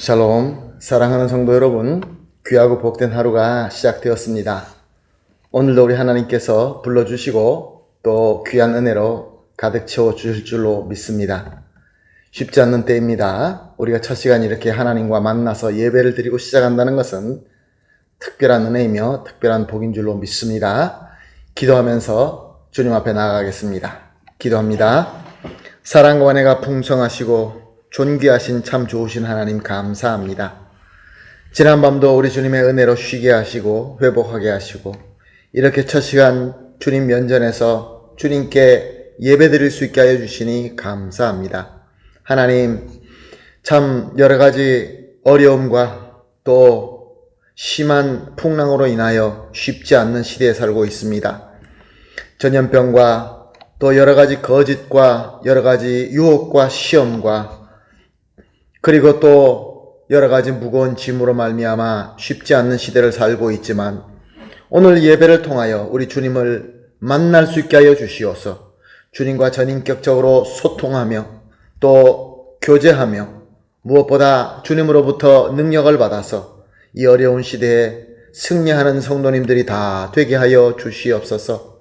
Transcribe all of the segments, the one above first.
샬롬, 사랑하는 성도 여러분, 귀하고 복된 하루가 시작되었습니다. 오늘도 우리 하나님께서 불러주시고 또 귀한 은혜로 가득 채워주실 줄로 믿습니다. 쉽지 않는 때입니다. 우리가 첫 시간 이렇게 하나님과 만나서 예배를 드리고 시작한다는 것은 특별한 은혜이며 특별한 복인 줄로 믿습니다. 기도하면서 주님 앞에 나아가겠습니다. 기도합니다. 사랑과 은혜가 풍성하시고 존귀하신 참 좋으신 하나님 감사합니다. 지난밤도 우리 주님의 은혜로 쉬게 하시고 회복하게 하시고 이렇게 첫 시간 주님 면전에서 주님께 예배드릴 수 있게 하여 주시니 감사합니다. 하나님, 참 여러 가지 어려움과 또 심한 풍랑으로 인하여 쉽지 않는 시대에 살고 있습니다. 전염병과 또 여러 가지 거짓과 여러 가지 유혹과 시험과 그리고 또 여러 가지 무거운 짐으로 말미암아 쉽지 않는 시대를 살고 있지만 오늘 예배를 통하여 우리 주님을 만날 수 있게 하여 주시옵소서. 주님과 전인격적으로 소통하며 또 교제하며 무엇보다 주님으로부터 능력을 받아서 이 어려운 시대에 승리하는 성도님들이 다 되게 하여 주시옵소서.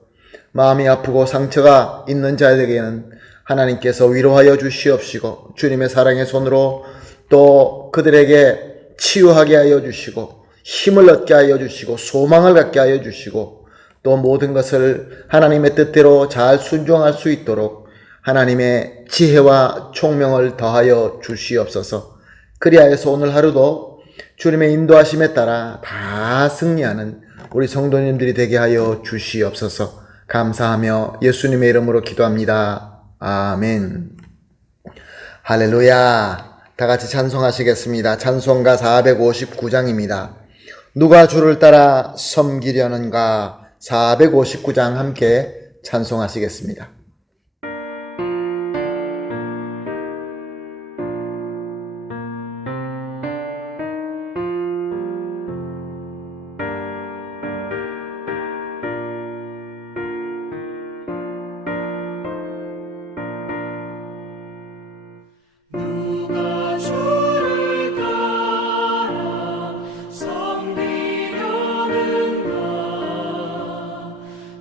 마음이 아프고 상처가 있는 자에게는 하나님께서 위로하여 주시옵시고 주님의 사랑의 손으로 또 그들에게 치유하게 하여 주시고 힘을 얻게 하여 주시고 소망을 갖게 하여 주시고 또 모든 것을 하나님의 뜻대로 잘 순종할 수 있도록 하나님의 지혜와 총명을 더하여 주시옵소서. 그리하여서 오늘 하루도 주님의 인도하심에 따라 다 승리하는 우리 성도님들이 되게 하여 주시옵소서. 감사하며 예수님의 이름으로 기도합니다. 아멘. 할렐루야. 다 같이 찬송하시겠습니다. 찬송가 459장입니다. 누가 주를 따라 섬기려는가 459장 함께 찬송하시겠습니다.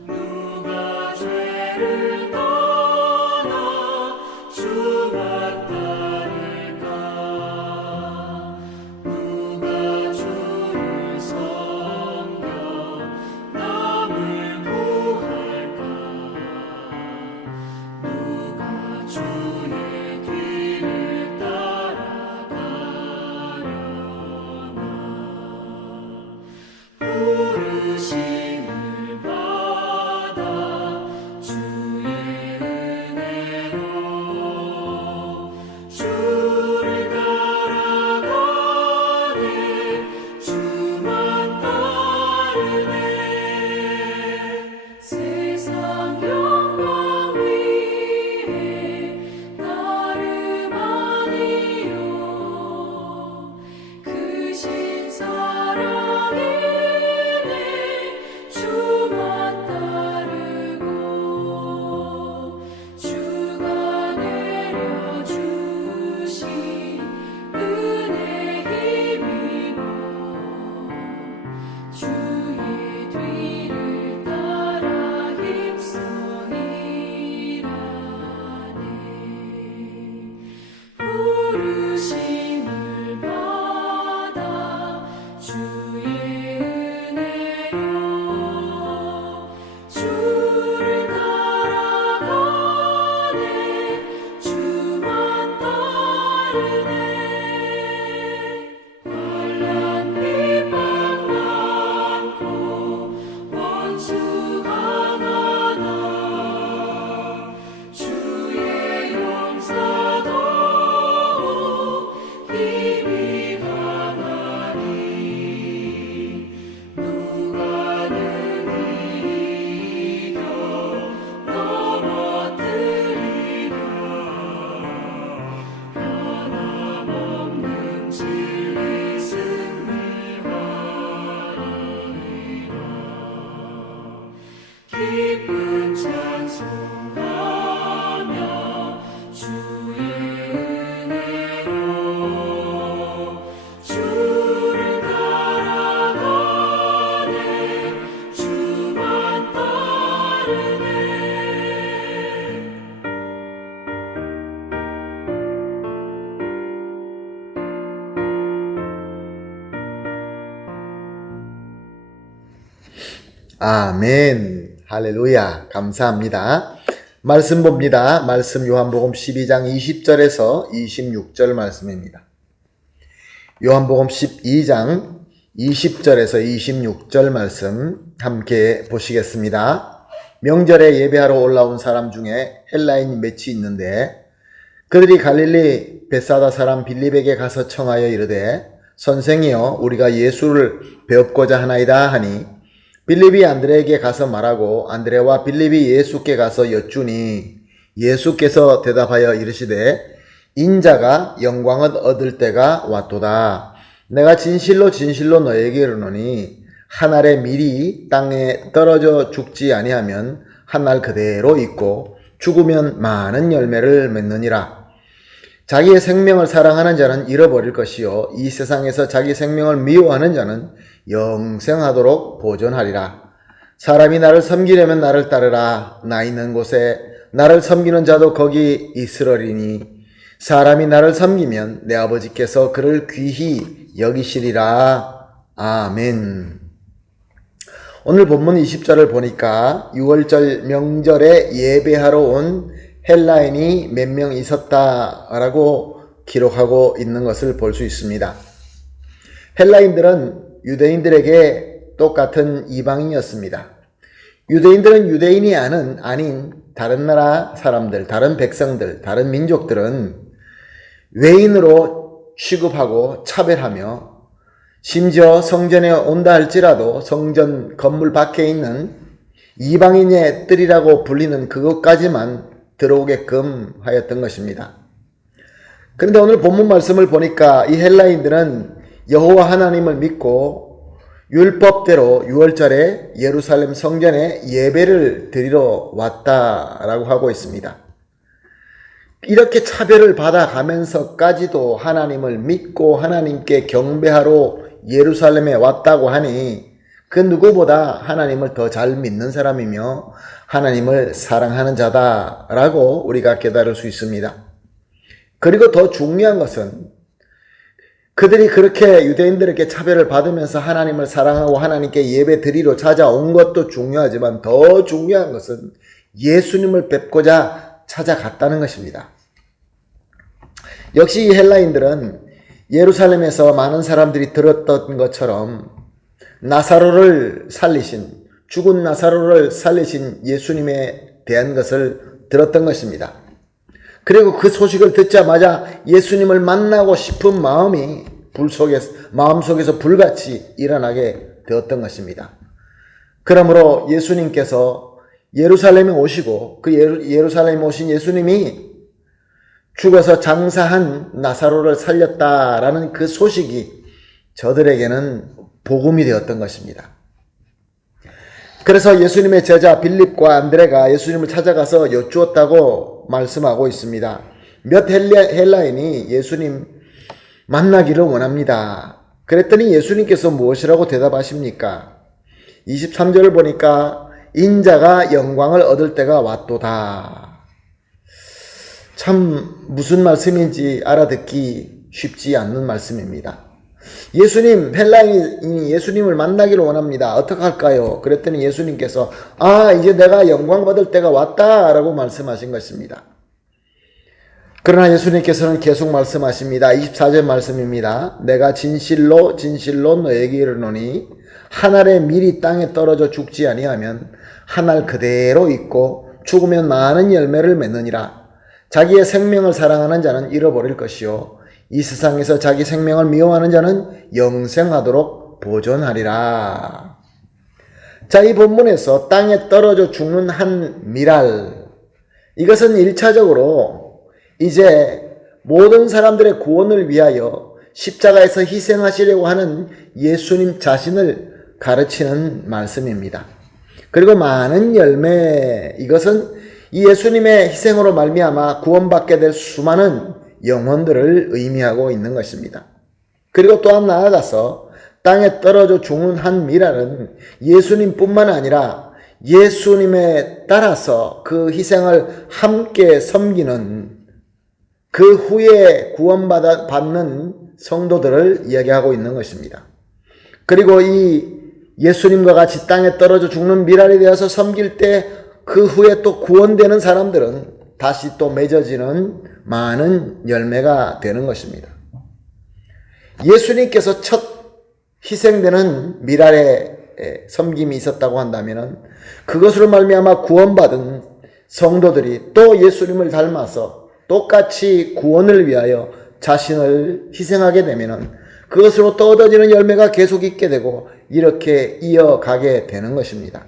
누가 죄를 아멘. 할렐루야. 감사합니다. 말씀 봅니다. 말씀 요한복음 12장 20절에서 26절 말씀입니다. 요한복음 12장 20절에서 26절 말씀 함께 보시겠습니다. 명절에 예배하러 올라온 사람 중에 헬라인이 몇이 있는데 그들이 갈릴리 벳사다 사람 빌립에게 가서 청하여 이르되 선생이여 우리가 예수를 배웁고자 하나이다 하니 빌립이 안드레에게 가서 말하고 안드레와 빌립이 예수께 가서 여쭈니 예수께서 대답하여 이르시되 인자가 영광을 얻을 때가 왔도다. 내가 진실로 진실로 너에게 이르노니 한 알의 밀이 땅에 떨어져 죽지 아니하면 한 알 그대로 있고 죽으면 많은 열매를 맺느니라. 자기의 생명을 사랑하는 자는 잃어버릴 것이요 이 세상에서 자기 생명을 미워하는 자는 영생하도록 보존하리라. 사람이 나를 섬기려면 나를 따르라. 나 있는 곳에 나를 섬기는 자도 거기 있으리니 사람이 나를 섬기면 내 아버지께서 그를 귀히 여기시리라. 아멘. 오늘 본문 20절을 보니까 6월절 명절에 예배하러 온 헬라인이 몇 명 있었다라고 기록하고 있는 것을 볼 수 있습니다. 헬라인들은 유대인들에게 똑같은 이방인이었습니다. 유대인들은 유대인이 아닌 다른 나라 사람들, 다른 백성들, 다른 민족들은 외인으로 취급하고 차별하며 심지어 성전에 온다 할지라도 성전 건물 밖에 있는 이방인의 뜰이라고 불리는 그것까지만 들어오게끔 하였던 것입니다. 그런데 오늘 본문 말씀을 보니까 이 헬라인들은 여호와 하나님을 믿고 율법대로 6월절에 예루살렘 성전에 예배를 드리러 왔다라고 하고 있습니다. 이렇게 차별을 받아가면서까지도 하나님을 믿고 하나님께 경배하러 예루살렘에 왔다고 하니 그 누구보다 하나님을 더 잘 믿는 사람이며 하나님을 사랑하는 자다라고 우리가 깨달을 수 있습니다. 그리고 더 중요한 것은 그들이 그렇게 유대인들에게 차별을 받으면서 하나님을 사랑하고 하나님께 예배 드리러 찾아온 것도 중요하지만 더 중요한 것은 예수님을 뵙고자 찾아갔다는 것입니다. 역시 이 헬라인들은 예루살렘에서 많은 사람들이 들었던 것처럼 죽은 나사로를 살리신 예수님에 대한 것을 들었던 것입니다. 그리고 그 소식을 듣자마자 예수님을 만나고 싶은 마음속에서 불같이 일어나게 되었던 것입니다. 그러므로 예수님께서 예루살렘에 오시고 그 예루살렘에 오신 예수님이 죽어서 장사한 나사로를 살렸다라는 그 소식이 저들에게는 복음이 되었던 것입니다. 그래서 예수님의 제자 빌립과 안드레가 예수님을 찾아가서 여쭈었다고 말씀하고 있습니다. 몇 헬라인이 예수님 만나기를 원합니다. 그랬더니 예수님께서 무엇이라고 대답하십니까? 23절을 보니까 인자가 영광을 얻을 때가 왔도다. 참 무슨 말씀인지 알아듣기 쉽지 않는 말씀입니다. 헬라인이 예수님을 만나기를 원합니다. 어떡할까요? 그랬더니 예수님께서 이제 내가 영광 받을 때가 왔다라고 말씀하신 것입니다. 그러나 예수님께서는 계속 말씀하십니다. 24절 말씀입니다. 내가 진실로 진실로 너에게 이르노니 한 알의 밀이 땅에 떨어져 죽지 아니하면 한 알 그대로 있고 죽으면 많은 열매를 맺느니라. 자기의 생명을 사랑하는 자는 잃어버릴 것이요 이 세상에서 자기 생명을 미워하는 자는 영생하도록 보존하리라. 자, 이 본문에서 땅에 떨어져 죽는 한 밀알, 이것은 1차적으로 이제 모든 사람들의 구원을 위하여 십자가에서 희생하시려고 하는 예수님 자신을 가르치는 말씀입니다. 그리고 많은 열매, 이것은 이 예수님의 희생으로 말미암아 구원받게 될 수많은 영혼들을 의미하고 있는 것입니다. 그리고 또한 나아가서 땅에 떨어져 죽는 한 밀알은 예수님뿐만 아니라 예수님에 따라서 그 희생을 함께 섬기는 그 후에 구원받는 성도들을 이야기하고 있는 것입니다. 그리고 이 예수님과 같이 땅에 떨어져 죽는 미랄이 되어서 섬길 때 그 후에 또 구원되는 사람들은 다시 또 맺어지는 많은 열매가 되는 것입니다. 예수님께서 첫 희생되는 미랄의 섬김이 있었다고 한다면 그것으로 말미암아 구원받은 성도들이 또 예수님을 닮아서 똑같이 구원을 위하여 자신을 희생하게 되면 그것으로 또 얻어지는 열매가 계속 있게 되고 이렇게 이어가게 되는 것입니다.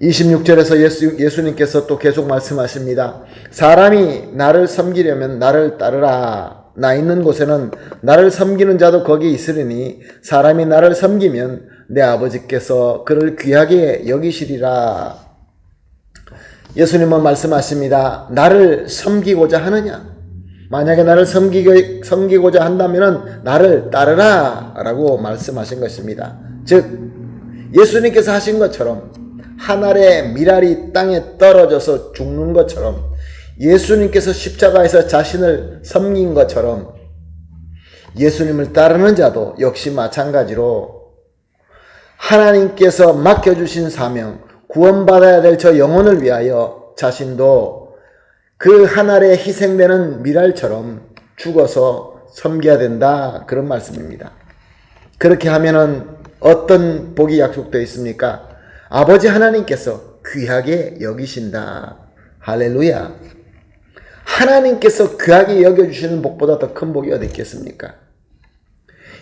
26절에서 예수님께서 또 계속 말씀하십니다. 사람이 나를 섬기려면 나를 따르라. 나 있는 곳에는 나를 섬기는 자도 거기 있으리니 사람이 나를 섬기면 내 아버지께서 그를 귀하게 여기시리라. 예수님은 말씀하십니다. 나를 섬기고자 하느냐? 만약에 나를 섬기고자 한다면 나를 따르라 라고 말씀하신 것입니다. 즉 예수님께서 하신 것처럼 한 알의 미랄이 땅에 떨어져서 죽는 것처럼 예수님께서 십자가에서 자신을 섬긴 것처럼 예수님을 따르는 자도 역시 마찬가지로 하나님께서 맡겨주신 사명, 구원받아야 될 저 영혼을 위하여 자신도 그 한 알에 희생되는 미랄처럼 죽어서 섬겨야 된다. 그런 말씀입니다. 그렇게 하면은 어떤 복이 약속되어 있습니까? 아버지 하나님께서 귀하게 여기신다. 할렐루야. 하나님께서 귀하게 여겨주시는 복보다 더 큰 복이 어디 있겠습니까?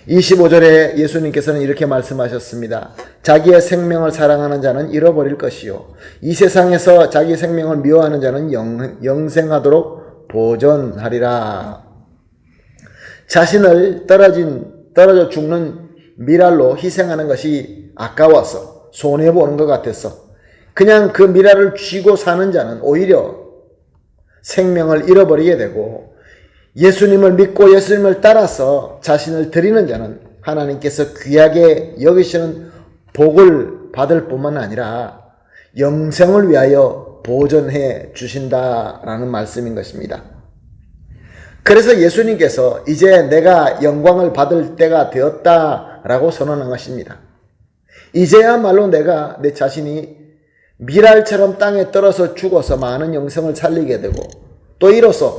25절에 예수님께서는 이렇게 말씀하셨습니다. 자기의 생명을 사랑하는 자는 잃어버릴 것이요 이 세상에서 자기 생명을 미워하는 자는 영생하도록 보존하리라. 자신을 떨어져 죽는 미랄로 희생하는 것이 아까워서 손해보는 것 같아서 그냥 그 미랄을 쥐고 사는 자는 오히려 생명을 잃어버리게 되고 예수님을 믿고 예수님을 따라서 자신을 드리는 자는 하나님께서 귀하게 여기시는 복을 받을 뿐만 아니라 영생을 위하여 보존해 주신다라는 말씀인 것입니다. 그래서 예수님께서 이제 내가 영광을 받을 때가 되었다라고 선언한 것입니다. 이제야말로 내가 내 자신이 미랄처럼 땅에 떨어져 죽어서 많은 영생을 살리게 되고 또 이로써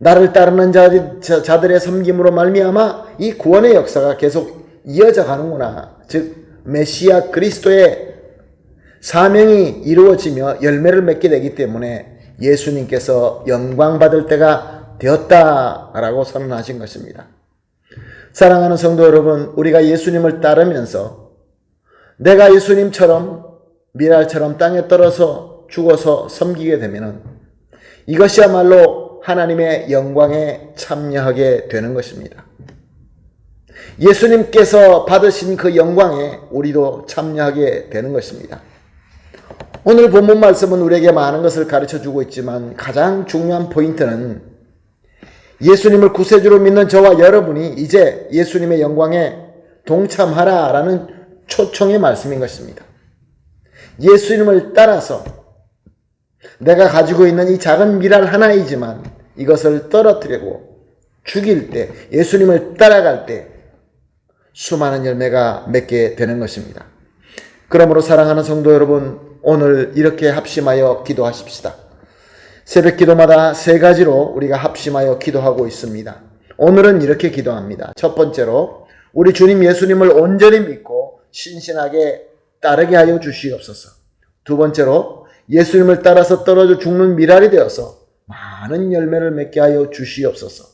나를 따르는 자들의 섬김으로 말미암아 이 구원의 역사가 계속 이어져 가는구나. 즉 메시아 그리스도의 사명이 이루어지며 열매를 맺게 되기 때문에 예수님께서 영광 받을 때가 되었다라고 선언하신 것입니다. 사랑하는 성도 여러분, 우리가 예수님을 따르면서 내가 예수님처럼 미랄처럼 땅에 떨어져 죽어서 섬기게 되면 이것이야말로 하나님의 영광에 참여하게 되는 것입니다. 예수님께서 받으신 그 영광에 우리도 참여하게 되는 것입니다. 오늘 본문 말씀은 우리에게 많은 것을 가르쳐주고 있지만 가장 중요한 포인트는 예수님을 구세주로 믿는 저와 여러분이 이제 예수님의 영광에 동참하라라는 초청의 말씀인 것입니다. 예수님을 따라서 내가 가지고 있는 이 작은 미랄 하나이지만 이것을 떨어뜨리고 죽일 때, 예수님을 따라갈 때 수많은 열매가 맺게 되는 것입니다. 그러므로 사랑하는 성도 여러분, 오늘 이렇게 합심하여 기도하십시다. 새벽 기도마다 세 가지로 우리가 합심하여 기도하고 있습니다. 오늘은 이렇게 기도합니다. 첫 번째로 우리 주님 예수님을 온전히 믿고 신신하게 따르게 하여 주시옵소서. 두 번째로 예수님을 따라서 떨어져 죽는 미랄이 되어서 많은 열매를 맺게 하여 주시옵소서.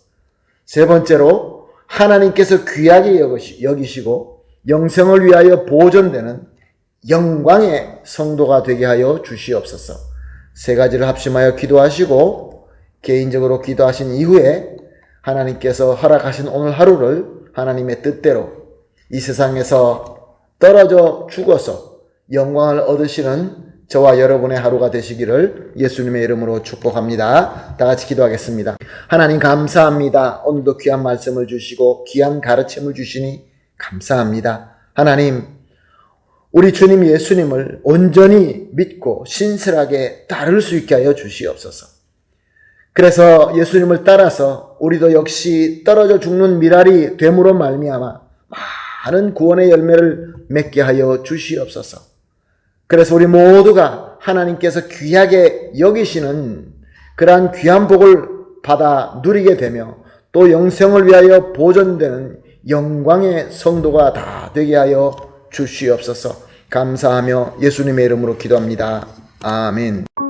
세 번째로 하나님께서 귀하게 여기시고 영생을 위하여 보존되는 영광의 성도가 되게 하여 주시옵소서. 세 가지를 합심하여 기도하시고 개인적으로 기도하신 이후에 하나님께서 허락하신 오늘 하루를 하나님의 뜻대로 이 세상에서 떨어져 죽어서 영광을 얻으시는 저와 여러분의 하루가 되시기를 예수님의 이름으로 축복합니다. 다 같이 기도하겠습니다. 하나님 감사합니다. 오늘도 귀한 말씀을 주시고 귀한 가르침을 주시니 감사합니다. 하나님, 우리 주님 예수님을 온전히 믿고 신실하게 따를 수 있게 하여 주시옵소서. 그래서 예수님을 따라서 우리도 역시 떨어져 죽는 미랄이 됨으로 말미암아 많은 구원의 열매를 맺게 하여 주시옵소서. 그래서 우리 모두가 하나님께서 귀하게 여기시는 그러한 귀한 복을 받아 누리게 되며 또 영생을 위하여 보존되는 영광의 성도가 다 되게 하여 주시옵소서. 감사하며 예수님의 이름으로 기도합니다. 아멘.